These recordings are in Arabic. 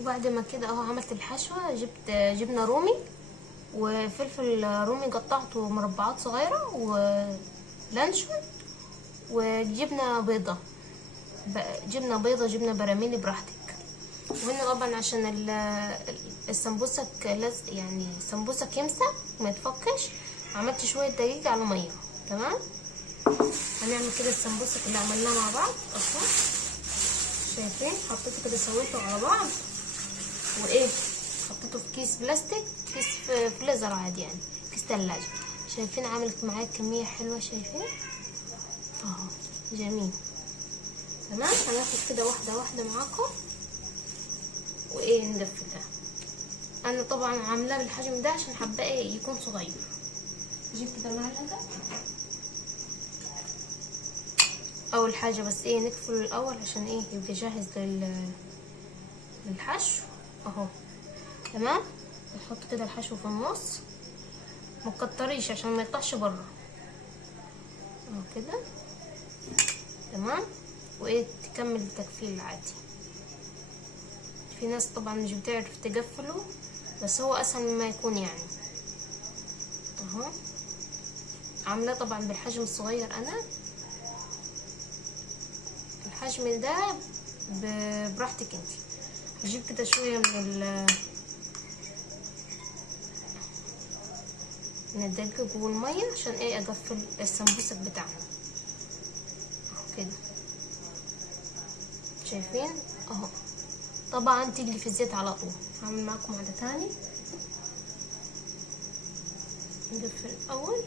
وبعد ما كده اهو عملت الحشوة، جبت جبنة رومي وفلفل رومي قطعته مربعات صغيرة ولانشون وجبنة بيضة، جبنة بيضة جبنة براميلي براحتك. وهنا طبعا عشان السمبوسك يعني السمبوسك يمسك ما يتفكش، عملت شوية دقيق على مية. تمام، هنعمل كده السمبوسك اللي عملناه مع بعض اهو. شايفين حطيته كده سويته على بعض وايه، حطيته في كيس بلاستيك، كيس فريزر عادي يعني، كيس تلاجة. شايفين عملت معايا كمية حلوة، شايفين اهو جميل. تمام، هناخد كده واحدة واحدة معاكم وايه نقفلها. انا طبعا عاملاه بالحجم ده عشان حابه ايه يكون صغير. جيب كده معلقه. اول حاجه بس ايه نقفله الاول عشان ايه يبقى جاهز للحشو اهو. تمام، نحط كده الحشو في النص، مكتريش عشان ما يطلعش بره اهو كده. تمام، وايه تكمل التقفيل العادي. في ناس طبعا مش بتعرف تقفله، بس هو اسهل مما يكون يعني اهو. عاملاه طبعا بالحجم الصغير، انا الحجم ده براحتك انت. هجيب كده شويه من الدقيق والميه عشان ايه اقفل السمبوسك بتاعنا اهو كده. شايفين اهو. طبعا تقلي في الزيت على طول. هعمل معاكم عادة تاني. نقفل الاول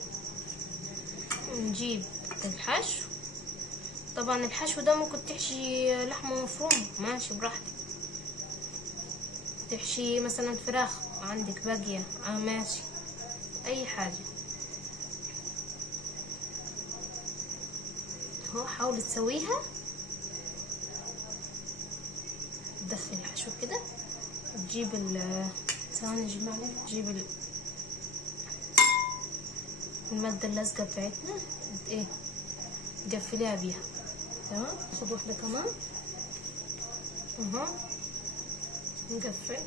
ونجيب الحشو. طبعا الحشو ده ممكن تحشي لحمه مفرومه ماشي براحتك، تحشي مثلا فراخ عندك باقيه ماشي، اي حاجه اهو. حاولي تسويها، تدخل الحشو كده وتجيب ثواني نجيب معلقه، تجيب المادة اللازقة بتاعتنا ايه تقفليها بيها. تمام، خد واحدة كمان اهو نقفل.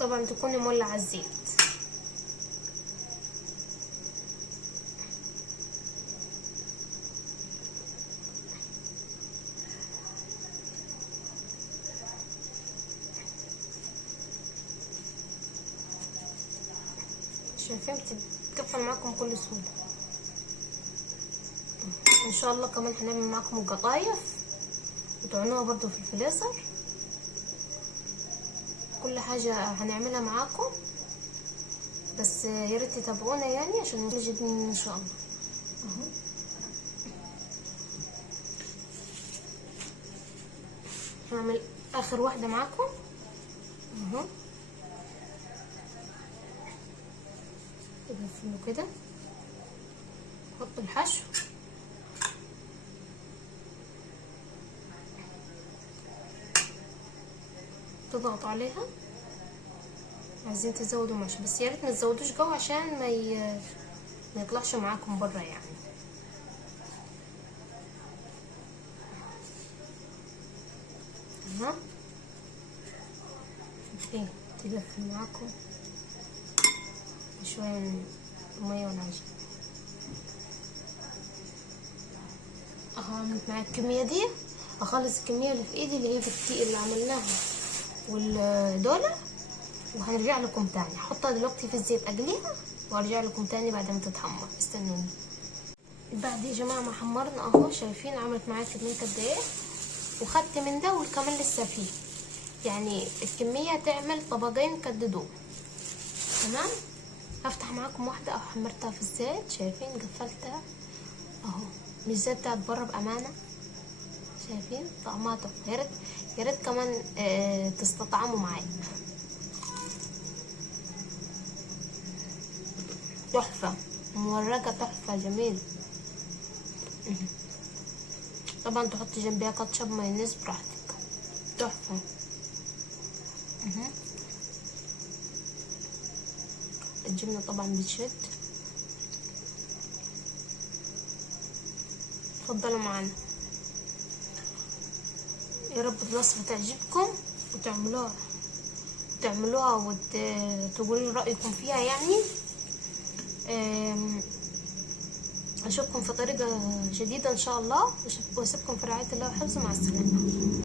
طبعا تكوني مولعة الزيت. شايفين بتتقفل معاكم بكل سهولة. ان شاء الله كمان هنعمل معاكم القطايف وتعينوها برضو في الفريزر. كل حاجة هنعملها معاكم، بس يا ريت تتابعونا يعني عشان نجد ان شاء الله اهو. هعمل اخر واحدة معاكم اهو. نقفله كده، نحط الحشو تضغط عليها. عايزين تزودوا ماشي، بس يا ريت ما تزودوش قوي عشان ما يطلعش معاكم بره يعني. تمام، ايه تقفل معاكم شويه من الميه والعجين اهو. عملت معايا الكميه دي، اخلص الكميه اللي في ايدي اللي هي في اللي عملناها والدولة، وهنرجع لكم تاني. احطها دلوقتي في الزيت اقليها وارجع لكم تاني بعد ما تتحمر. استنوني. بعد يا جماعه ما حمرنا اهو، شايفين عملت معايا كميه قد ايه، وخدت من ده والكمان لسه فيه، يعني الكميه تعمل طبقين قد دول. تمام، هفتح معاكم واحده اهو. حمرتها في الزيت، شايفين قفلتها اهو. مش زي بتاعت بره بامانه، شايفين طعمها تحفه. يا ريت كمان تستطعموا معايا. تحفه مورقه، تحفه جميل. طبعا تحطي جنبيها كاتشب مايونيز براحتك، تحفه. الجبنه طبعا بتشد. اتفضلوا معانا. يا رب الوصفة تعجبكم وتعملوها وتقولوا رأيكم فيها يعني. اشوفكم في طريقة جديدة ان شاء الله، واسيبكم في رعاية الله وحفظه. مع السلامة.